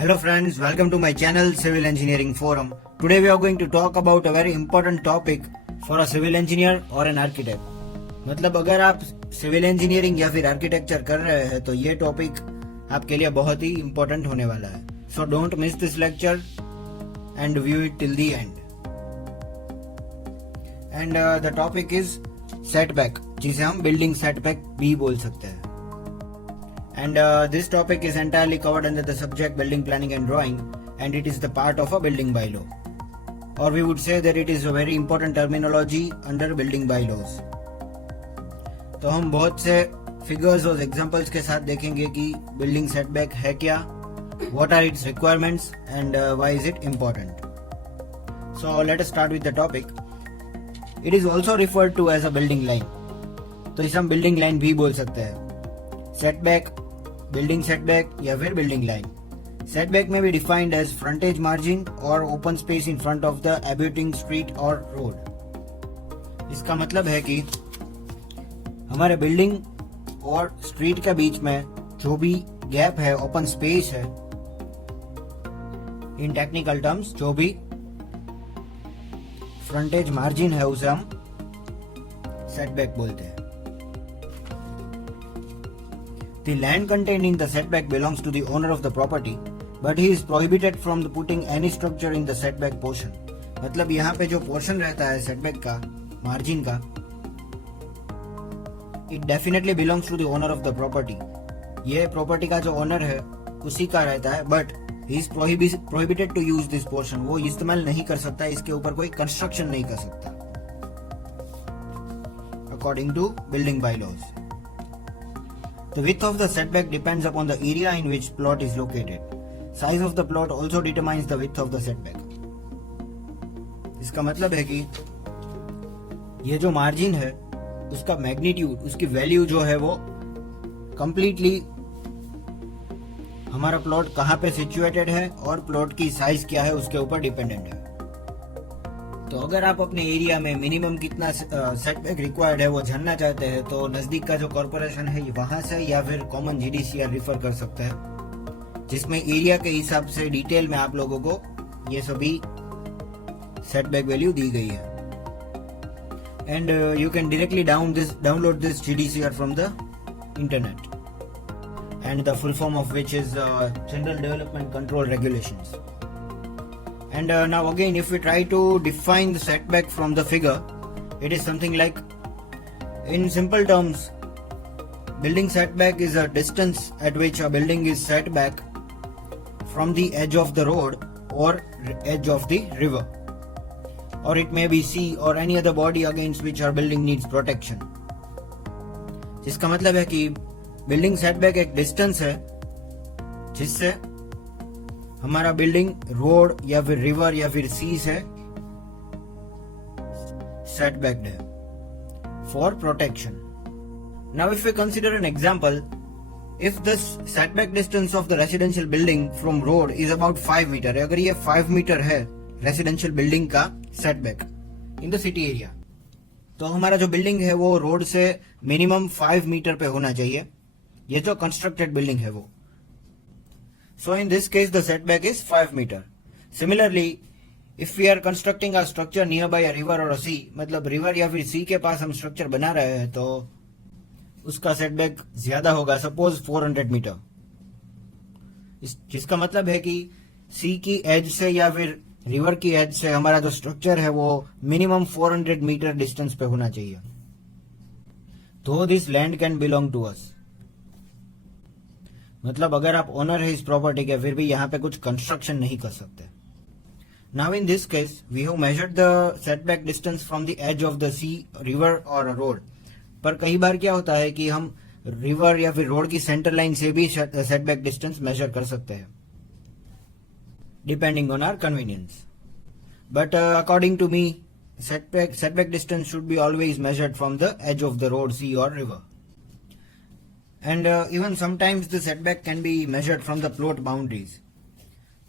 Hello friends, welcome to my channel Civil Engineering Forum. Today we are going to talk about a very important topic for a civil engineer or an architect. मतलब अगर आप civil engineering या फिर architecture कर रहे हैं तो ये टॉपिक आपके लिए बहुत ही इम्पोर्टेंट होने वाला है. So don't miss this lecture and view it till the end. And the topic is setback, जिसे हम बिल्डिंग सेटबैक भी बोल सकते हैं. And this topic is entirely covered under the subject building planning and drawing, and it is the part of a building bylaw, or we would say that it is a very important terminology under building bylaws. तो हम बहुत से figures और examples के साथ देखेंगे कि building setback है क्या, what are its requirements and why is it important. So let us start with the topic. It is also referred to as a building line. तो इसे हम बिल्डिंग लाइन भी बोल सकते हैं. सेटबैक, बिल्डिंग सेटबैक या फिर बिल्डिंग लाइन. सेटबैक में भी डिफाइंड एज फ्रंटेज मार्जिन और open space in front of the abutting street और रोड. इसका मतलब है कि हमारे बिल्डिंग और स्ट्रीट के बीच में जो भी गैप है, ओपन स्पेस है, इन टेक्निकल टर्म्स जो भी फ्रंटेज मार्जिन है उसे हम सेटबैक बोलते हैं. The land contained in the setback belongs to the owner of the property, but he is prohibited from putting any structure in the setback portion. मतलब यहाँ पे जो पोर्शन रहता है सेटबैक का, मार्जिन का, it definitely belongs to the owner of the property. ये property का जो ओनर है उसी का रहता है, but he is prohibited to use this portion. वो इस्तेमाल नहीं कर सकता, इसके ऊपर कोई कंस्ट्रक्शन नहीं कर सकता, according to building bylaws. The width of the setback depends upon the area in which plot is located. Size of the plot also determines the width of the setback. इसका मतलब है कि ये जो मार्जिन है उसका मैग्नीट्यूड, उसकी value जो है वो कंप्लीटली हमारा प्लॉट कहाँ पे सिचुएटेड है और प्लॉट की साइज क्या है उसके ऊपर डिपेंडेंट है. तो अगर आप अपने एरिया में मिनिमम कितना सेटबैक रिक्वायर्ड है वो जानना चाहते हैं तो नजदीक का जो कॉर्पोरेशन है वहां से या फिर कॉमन जीडीसीआर रिफर कर सकते हैं, जिसमें एरिया के हिसाब से डिटेल में आप लोगों को ये सभी सेटबैक वैल्यू दी गई है. And you can directly download this GDCR from the internet, and the full form of which is general development control regulations. And now again, if we try to define the setback from the figure, it is something like, in simple terms, building setback is a distance at which a building is set back from the edge of the road or edge of the river, or it may be sea or any other body against which our building needs protection. जिसका मतलब है कि building setback एक distance है जिससे हमारा building road या फिर रिवर या फिर सी से सेटबैक्ड है for protection. Now if we consider an example, if this setback distance of the residential building from road is about 5 meter, अगर ये 5 मीटर है रेसिडेंशियल बिल्डिंग का setback in the city area, तो हमारा जो बिल्डिंग है वो रोड से मिनिमम 5 मीटर पे होना चाहिए, ये जो कंस्ट्रक्टेड बिल्डिंग है वो. So in this case the setback is 5 meter. Similarly, if we are constructing a structure nearby a river or a sea, मतलब रिवर या फिर सी के पास हम स्ट्रक्चर बना रहे हैं तो उसका सेटबैक ज्यादा होगा, सपोज 400 मीटर, जिसका मतलब है कि सी की एज से या फिर रिवर की एज से हमारा जो स्ट्रक्चर है वो मिनिमम 400 मीटर डिस्टेंस पे होना चाहिए. तो this land can belong to us. मतलब अगर आप ओनर है इस प्रॉपर्टी के फिर भी यहाँ पे कुछ कंस्ट्रक्शन नहीं कर सकते. Now in this case we have measured the setback distance from the edge of the sea, river और रोड. पर कई बार क्या होता है कि हम रिवर या फिर रोड की सेंटर लाइन से भी सेटबैक डिस्टेंस मेजर कर सकते हैं, depending on our convenience. But according to me setback distance should be always measured from the edge of the road, sea or river. And even sometimes the setback can be measured from the plot boundaries.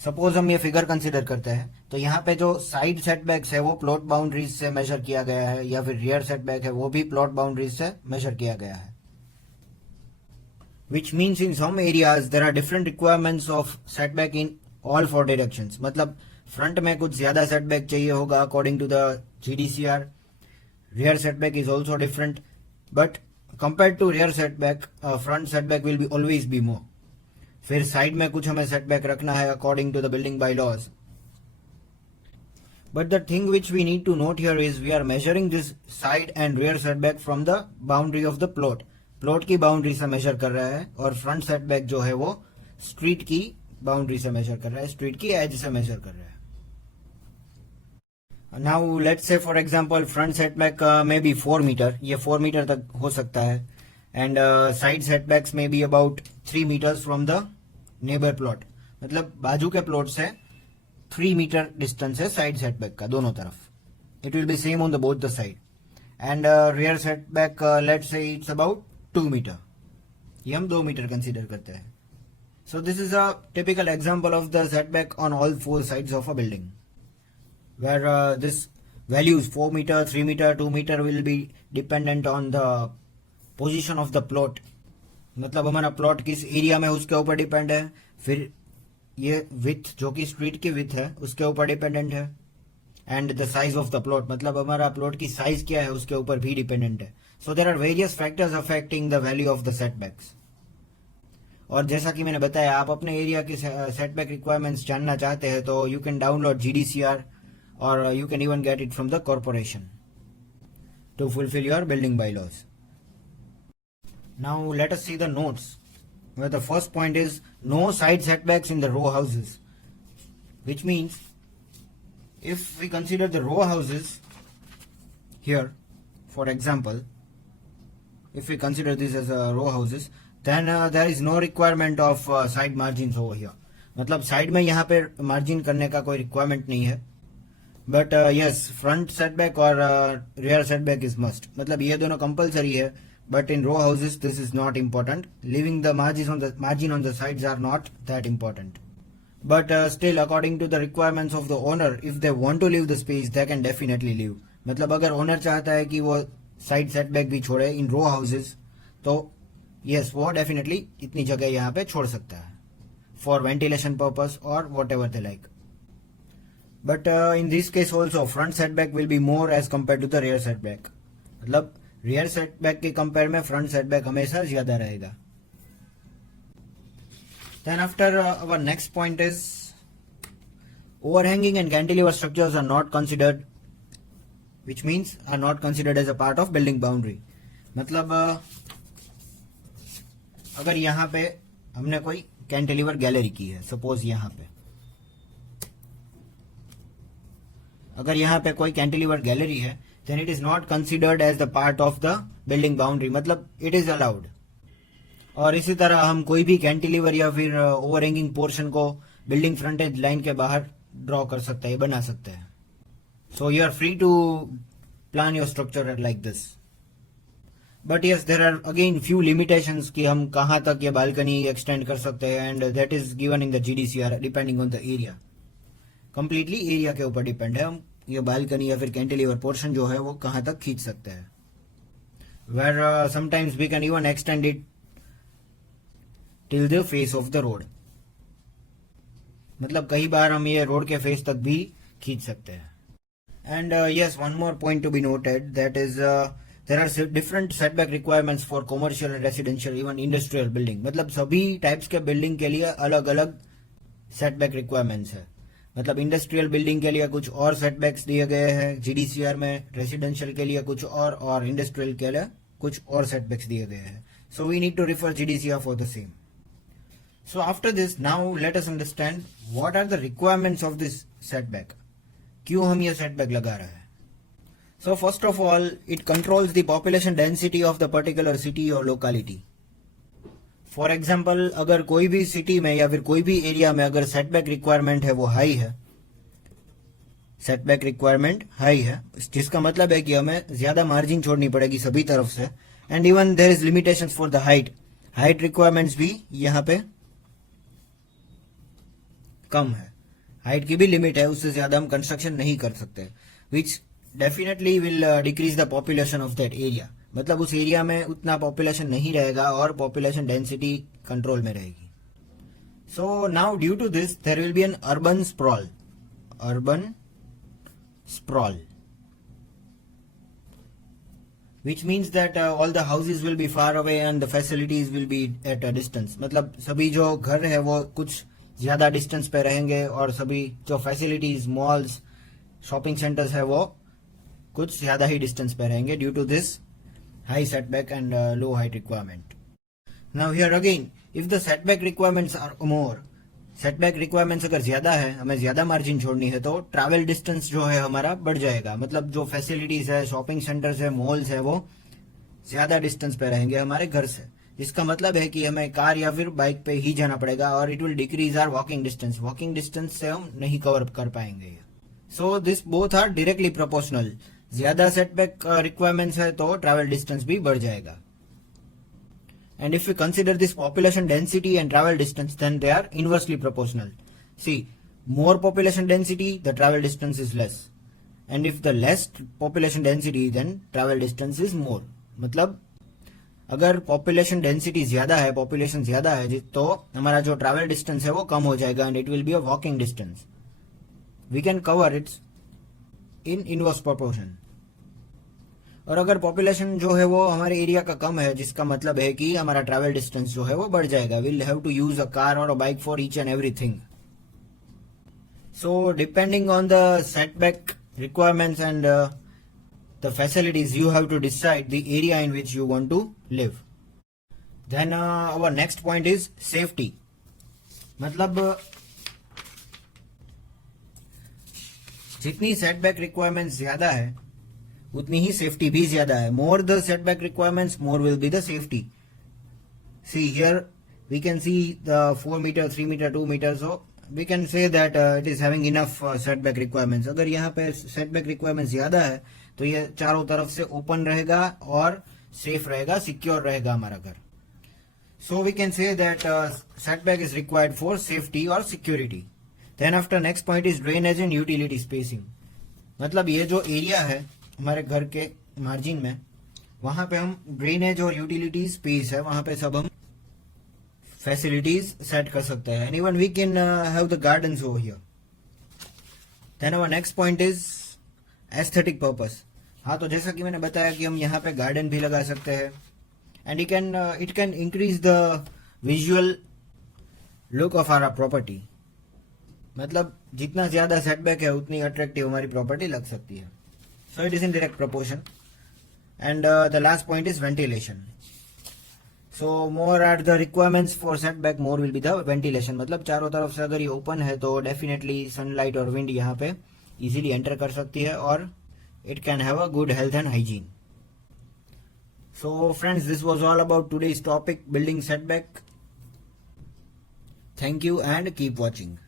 Suppose हम ये figure consider करते हैं तो यहाँ पे जो side setbacks है वो प्लॉट बाउंड्रीज से मेजर किया गया है, या फिर रियर सेटबैक है वो भी प्लॉट बाउंड्रीज से मेजर किया गया है. which means in some areas there are different requirements of setback in all four directions. मतलब फ्रंट में कुछ ज्यादा सेटबैक चाहिए होगा according to the GDCR. Rear setback is also different, but compare to rear setback front setback will be always be more. फिर side में कुछ हमें सेटबैक रखना है according to the building bylaws. But the thing which we need to note here is we are measuring this side and rear setback from the boundary of the plot. Plot की boundary से major कर रहा है और front setback जो है वो street की बाउंड्री से मेजर कर रहा है, स्ट्रीट की एज से मेजर कर रहा है. Now let's say for example front setback में बी 4 मीटर, ये 4 मीटर तक हो सकता है. एंड साइड सेटबैक्स में be about 3 meters from the neighbour plot. मतलब बाजू के प्लॉट से 3 मीटर डिस्टेंस है साइड सेटबैक का दोनों तरफ. It will be same on the both the side. And rear setback let's say it's about 2 meter. ये हम 2 मीटर कंसीडर करते हैं. So this is a typical example of the setback on all 4 sides of a building, where this values 4 meter, 3 meter, 2 meter will be dependent on the position of the plot. मतलब हमारा plot किस area में उसके ऊपर depend है. फिर ये with जो कि स्ट्रीट की विथ है उसके ऊपर डिपेंडेंट है. And the size of the plot, मतलब हमारा प्लॉट की साइज क्या है उसके ऊपर भी डिपेंडेंट है. So there are various factors affecting the value of the setbacks. और जैसा कि मैंने बताया, आप अपने एरिया की सेटबैक रिक्वायरमेंट्स जानना चाहते हैं तो you can download GDCR or you can even get it from the corporation to fulfill your building bylaws. Now let us see the notes, where the first point is no side setbacks in the row houses, which means if we consider the row houses here, for example, if we consider this as a row houses, then there is no requirement of side margins over here. मतलब side में यहाँ पे margin करने का कोई requirement नहीं है. But yes, front setback और रियर सेटबैक इज मस्ट. मतलब ये दोनों कंपलसरी है, but in row houses this is not important. Leaving the margin on the sides are not that important. But still according to the requirements of the owner, if they want to leave the space they can definitely leave. मतलब अगर owner चाहता है कि वो side setback भी छोड़े इन row houses, तो yes, वो डेफिनेटली इतनी जगह यहाँ पे छोड़ सकता है फॉर वेंटिलेशन पर्पस और what ever they like. But in this case also front setback will be more as compared to the rear setback. मतलब rear setback के कंपेयर में front setback हमेशा ज्यादा रहेगा. Then after our next point is overhanging and cantilever structures are not considered, which means are not considered as a part of building boundary. मतलब अगर यहाँ पे हमने कोई कैंटिलीवर गैलरी की है, सपोज यहाँ पे अगर यहाँ पे कोई कैंटिलीवर गैलरी है, then it is not considered as the part of the building boundary. मतलब इट इज अलाउड. और इसी तरह हम कोई भी कैंटिलीवर या फिर ओवरहैंगिंग पोर्शन को बिल्डिंग फ्रंटेज लाइन के बाहर ड्रॉ कर सकते हैं, बना सकते हैं. So you are free to plan your structure like this. But yes, there are again few limitations कि हम कहाँ तक ये बालकनी एक्सटेंड कर सकते हैं, and that is given in the GDCR depending on the area. Completely area के ऊपर डिपेंड है हम ये बालकनी या फिर कैंटिलीवर पोर्शन जो है वो कहां तक खींच सकते हैं. Where sometimes we can even extend it till the face of the road. मतलब कई बार हम ये रोड के फेस तक भी खींच सकते हैं. And yes, one more point to be noted, that is there are different setback requirements for commercial and residential, even industrial building. मतलब सभी टाइप्स के बिल्डिंग के लिए अलग अलग सेटबैक रिक्वायरमेंट्स है. मतलब इंडस्ट्रियल बिल्डिंग के लिए कुछ और सेटबैक्स दिए गए हैं जीडीसीआर में, रेसिडेंशियल के लिए कुछ और इंडस्ट्रियल के लिए कुछ और सेटबैक्स दिए गए हैं. So we need to refer GDCR for the same. So after this now let us understand what are the requirements of this setback. क्यों हम ये सेटबैक लगा रहे हैं. So first of all, it controls the population density of the particular city और locality. For example, अगर कोई भी सिटी में या फिर कोई भी एरिया में अगर सेटबैक रिक्वायरमेंट है वो हाई है, सेटबैक रिक्वायरमेंट हाई है, जिसका मतलब है कि हमें ज्यादा मार्जिन छोड़नी पड़ेगी सभी तरफ से. And even there is limitation for the height requirements भी यहाँ पे कम है. हाइट की भी लिमिट है, उससे ज्यादा हम कंस्ट्रक्शन नहीं कर सकते, विच definitely will decrease the population of that area. मतलब उस एरिया में उतना पॉपुलेशन नहीं रहेगा और पॉपुलेशन डेंसिटी कंट्रोल में रहेगी. So now due to this there will be an urban sprawl, which means that all the houses will be far away and the facilities will be at a distance. मतलब सभी जो घर है वो कुछ ज्यादा डिस्टेंस पे रहेंगे और सभी जो फैसिलिटीज मॉल्स शॉपिंग सेंटर्स है वो कुछ ज्यादा ही डिस्टेंस पे रहेंगे due to this high setback and low height requirement. Now here again if the setback requirements are more, setback requirements अगर ज्यादा है, हमें ज्यादा मार्जिन छोड़नी है, तो ट्रैवल डिस्टेंस जो है हमारा बढ़ जाएगा. मतलब जो फैसिलिटीज है, शॉपिंग सेंटर्स है, मॉल्स है, वो ज्यादा डिस्टेंस पे रहेंगे हमारे घर से, जिसका मतलब है कि हमें कार या फिर बाइक पे ही जाना पड़ेगा और it will decrease our walking distance. Walking distance से हम नहीं कवर कर पाएंगे. So this both are directly proportional. ज्यादा सेटबैक रिक्वायरमेंट्स है तो ट्रैवल डिस्टेंस भी बढ़ जाएगा. And if we consider this population density and travel distance, then they are inversely proportional. See, more population density, the travel distance is less. And if the less population density, then travel distance is more. मतलब अगर population density ज्यादा है, population ज्यादा है, तो हमारा जो travel distance है वो कम हो जाएगा and it will be a walking distance. We can cover it in inverse proportion. और अगर पॉपुलेशन जो है वो हमारे एरिया का कम है, जिसका मतलब है कि हमारा ट्रैवल डिस्टेंस जो है वो बढ़ जाएगा. Will have to use a car और a bike for each and everything. So depending on the setback requirements and the facilities you have to decide the area in which you want to live. Then our next point is safety. मतलब जितनी setback requirements ज्यादा है उतनी ही safety भी ज्यादा है. More the setback requirements, more will be the safety. See here we can see the 4 meter, 3 meter, 2 meter. So we can say that it is having enough setback requirements. अगर यहाँ पे setback requirements ज्यादा है तो ये चारों तरफ से ओपन रहेगा और सेफ रहेगा, सिक्योर रहेगा हमारा घर. So we can say that setback is required for safety और security. Then after next point is drainage and utility spacing. मतलब ये जो एरिया है हमारे घर के मार्जिन में, वहां पे हम ड्रेनेज और यूटिलिटी स्पेस है, वहां पे सब हम फैसिलिटीज सेट कर सकते हैं. And even we can have the gardens over here. Then our next point is aesthetic purpose. हाँ, तो जैसा कि मैंने बताया कि हम यहाँ पे गार्डन भी लगा सकते हैं and it can increase the visual look of our property. मतलब जितना ज्यादा सेटबैक है उतनी अट्रैक्टिव हमारी प्रॉपर्टी लग सकती है. So it is in direct proportion. And the last point is ventilation. So more are the requirements for setback, more will be the ventilation. मतलब चारों तरफ से अगर ये ओपन है तो डेफिनेटली सनलाइट और विंड यहाँ पे इजीली एंटर कर सकती है और it can have a good health and hygiene. So friends, this was all about today's topic, building setback. Thank you and keep watching.